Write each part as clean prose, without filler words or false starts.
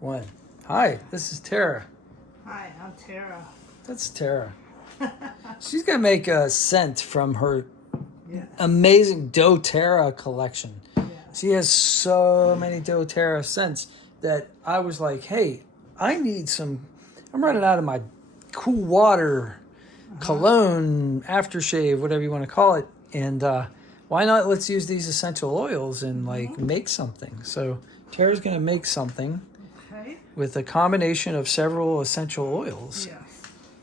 One. Hi, this is Tara. Hi, I'm Tara. That's Tara. She's going to make a scent from her Yes. amazing DoTerra collection. Yes. She has so many DoTerra scents that I was like, hey, I need some. I'm running out of my cool water, cologne, aftershave, whatever you want to call it. And why not let's use these essential oils and make something. So Tara's going to make something with a combination of several essential oils. Yes.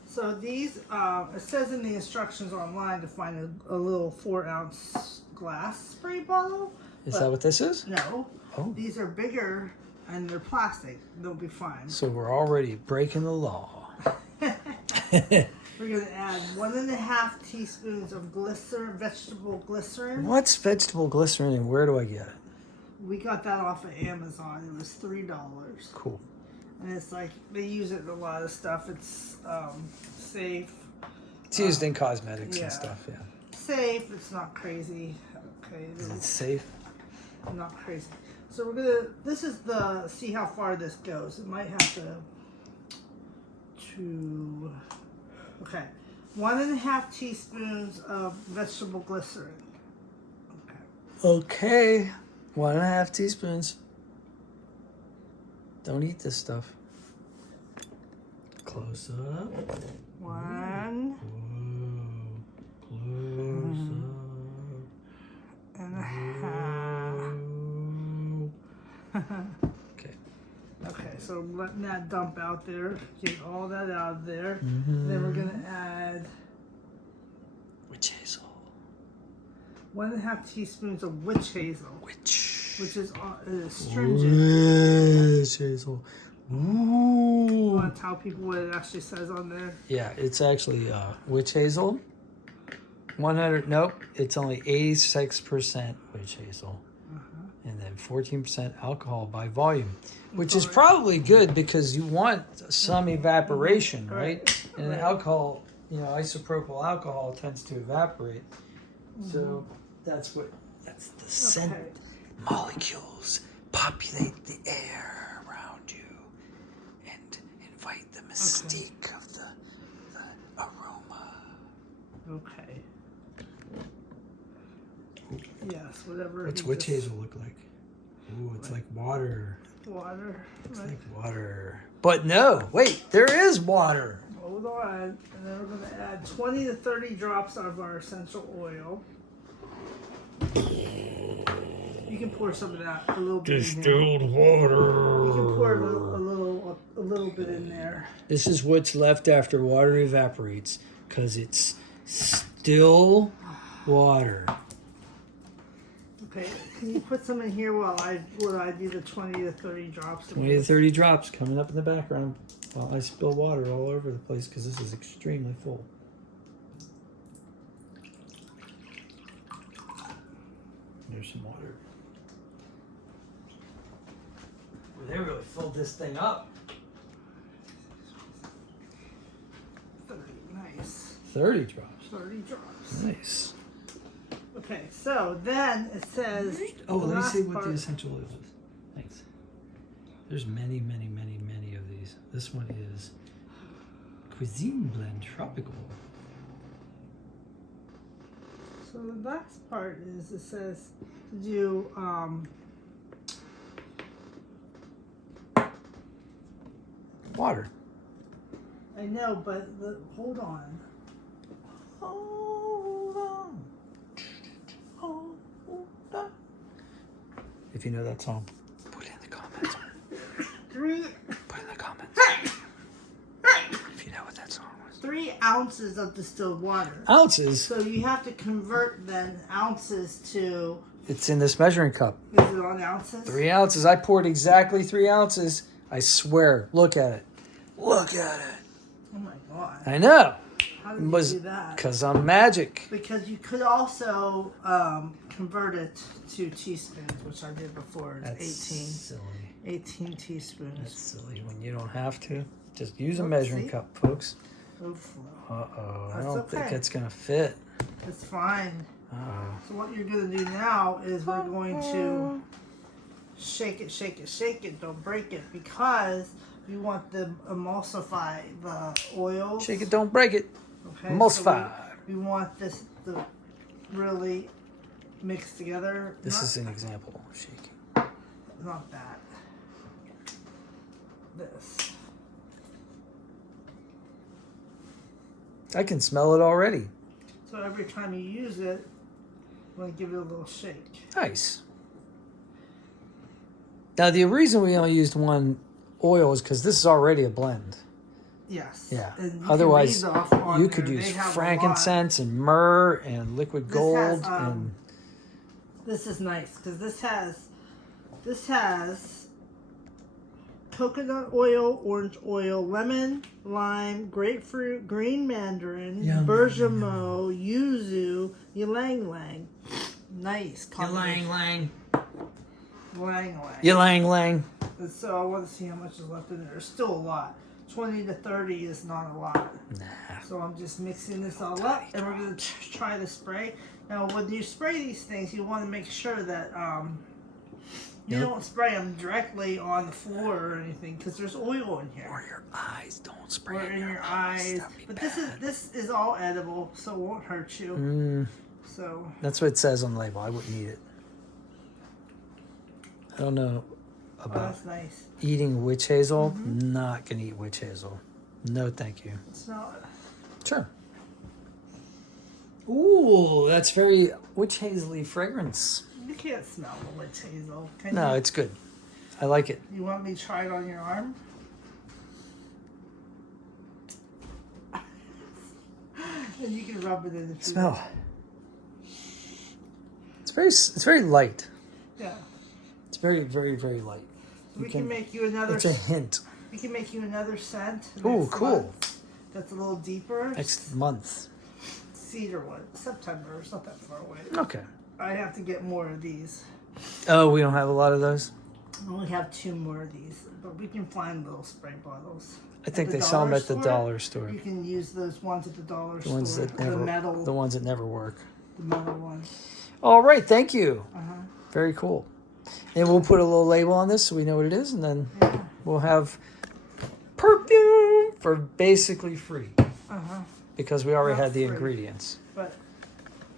So these, it says in the instructions online to find a little 4-ounce glass spray bottle. Is that what this is? No. Oh. These are bigger and they're plastic. They'll be fine. So we're already breaking the law. We're going to add 1.5 teaspoons of vegetable glycerin. What's vegetable glycerin and where do I get it? We got that off of Amazon. It was $3. Cool. And it's like, they use it in a lot of stuff. It's safe. It's used in cosmetics yeah. and stuff, yeah. Safe, it's not crazy. Okay. Is it safe? Not crazy. So we're gonna, this is the, see how far this goes. It might have to, okay. 1.5 teaspoons of vegetable glycerin. Okay. 1.5 teaspoons. Don't eat this stuff. Close up. 1. Whoa. Close up. And a half. Okay. Okay, so letting that dump out there. Get all that out of there. Mm-hmm. Then we're gonna add Witch hazel. 1.5 teaspoons of witch hazel. Which is astringent. Witch hazel. Ooh. You want to tell people what it actually says on there? Yeah, it's actually witch hazel. 100. Nope, it's only 86% witch hazel, and then 14% alcohol by volume, which is probably good because you want some evaporation, right? And alcohol, isopropyl alcohol tends to evaporate, so that's the scent. Molecules populate the air around you and invite the mystique of the aroma. Okay. Yes, whatever. What's witch hazel look like? Ooh, it's like water. Water. It's like water. But no, wait, there is water. Hold on. And then we're going to add 20 to 30 drops of our essential oil. You can pour some of that, a little bit Distilled in water. You can pour a little bit in there. This is what's left after water evaporates, because it's still water. Okay, can you put some in here while I do the 20 to 30 drops? 20 to 30 drops coming up in the background while I spill water all over the place because this is extremely full. There's some water. Well, they really filled this thing up. 30, nice. 30 drops. 30 drops. Nice. Okay, so then it says. Oh, let me see what the essential oil is. Thanks. There's many, many, many, many of these. This one is Cuisine Blend Tropical. So the last part is it says to do Water. I know, but hold on. Hold on. Hold on. If you know that song, put it in the comments. Put it in the comments. If you know what that song was. 3 ounces of distilled water. Ounces? So you have to convert then ounces to. It's in this measuring cup. Is it on ounces? 3 ounces. I poured exactly 3 ounces. I swear. Look at it. Look at it. Oh my God. I know. How did you do that? Because I'm magic. Because you could also convert it to teaspoons, which I did before. It's That's 18. silly. 18 teaspoons. That's silly when you don't have to. Just use a measuring cup, folks. Overflow. Uh-oh. I That's don't think okay. it's going to fit. It's fine. Uh-oh. So what you're going to do now is we're going to shake it, shake it, shake it. Don't break it, because we want to emulsify the oils. Shake it, don't break it. Okay, Emulsify. so we want this to really mix together. This is an example of shaking. Not that. This. I can smell it already. So every time you use it, I'm going to give it a little shake. Nice. Now, the reason we only used one oil is because this is already a blend. Yes. Yeah. And you Otherwise, can read off on you there. could use They have a frankincense and myrrh and liquid gold. has, This is nice because this has coconut oil, orange oil, lemon, lime, grapefruit, green mandarin, Yum, bergamot, yuzu, ylang ylang. Nice. Ylang ylang. Ylang ylang. Ylang ylang. And so I want to see how much is left in there. There's still a lot. 20 to 30 is not a lot. Nah. So I'm just mixing this all up, and we're going to try the spray. Now, when you spray these things, you want to make sure that you don't spray them directly on the floor or anything, because there's oil in here. Or your eyes. Don't spray Or in your eyes. But this is all edible, so it won't hurt you. So That's what it says on the label. I wouldn't eat it. I don't know about that's nice. eating witch hazel. Not gonna eat witch hazel. No, thank you. It's not. Sure. Ooh, that's very witch hazely fragrance. You can't smell the witch hazel, can No, you? it's good. I like it. You want me to try it on your arm? And you can rub it in if you Smell. want. It's very light. Yeah. It's very, very, very light. We can make you another. It's a hint. We can make you another scent. Ooh, next cool. month that's a little deeper. Next month. Cedar wood, September. It's not that far away. Okay. I have to get more of these. Oh, we don't have a lot of those? I only have 2 more of these, but we can find little spray bottles. I think At they the sell them dollar at the store, dollar store. You can use those ones at the dollar The ones store. that never, the ones that never work. metal ones. All right, thank you. Uh-huh. Very cool. And we'll put a little label on this so we know what it is, and then we'll have perfume for basically free Uh-huh. because we already Not had the free. ingredients. But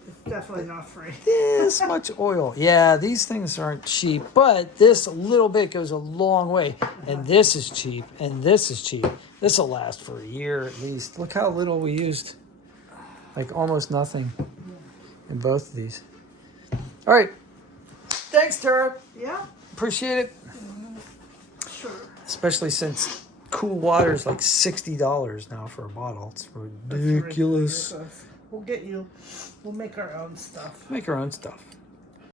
it's definitely not free. This much oil. Yeah, these things aren't cheap, but this little bit goes a long way. And this is cheap, and this is cheap. This will last for a year at least. Look how little we used. Like almost nothing in both of these. All right. Thanks, Tara. Yeah? Appreciate it. Sure. Especially since cool water is like $60 now for a bottle. It's ridiculous. We'll get you. We'll make our own stuff. Make our own stuff.